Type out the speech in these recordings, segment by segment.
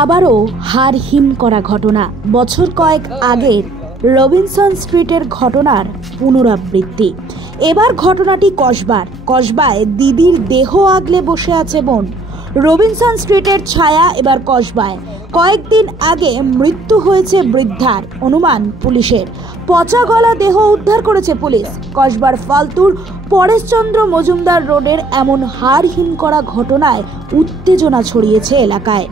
আবারও হাড় হিম করা ঘটনা। বছর কয়েক আগের রবিনসন স্ট্রিটের ঘটনার পুনরাবৃত্তি। এবার ঘটনাটি কসবায় দিদির দেহ আগলে বসে আছে বোন। রবিনসন স্ট্রিটের ছায়া এবার কসবায়। কয়েকদিন আগে মৃত্যু হয়েছে বৃদ্ধার, অনুমান পুলিশের। পচা গলা দেহ উদ্ধার করেছে পুলিশ। কসবার ফালতুর পরেশচন্দ্র মজুমদার রোডের এমন হাড় হিম করা ঘটনায় উত্তেজনা ছড়িয়েছে এলাকায়।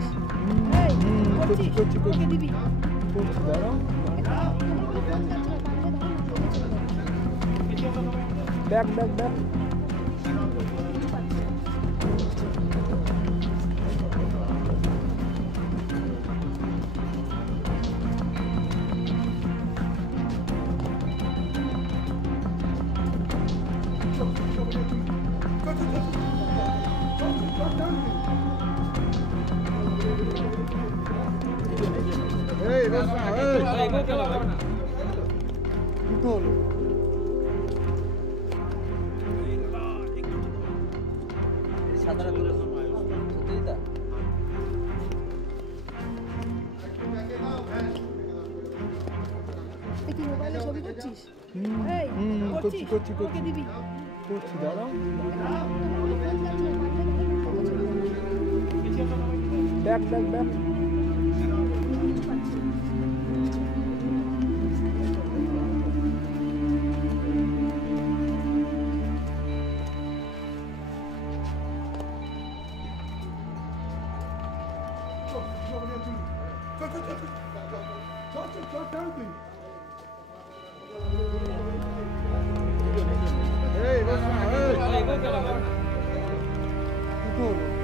Hey,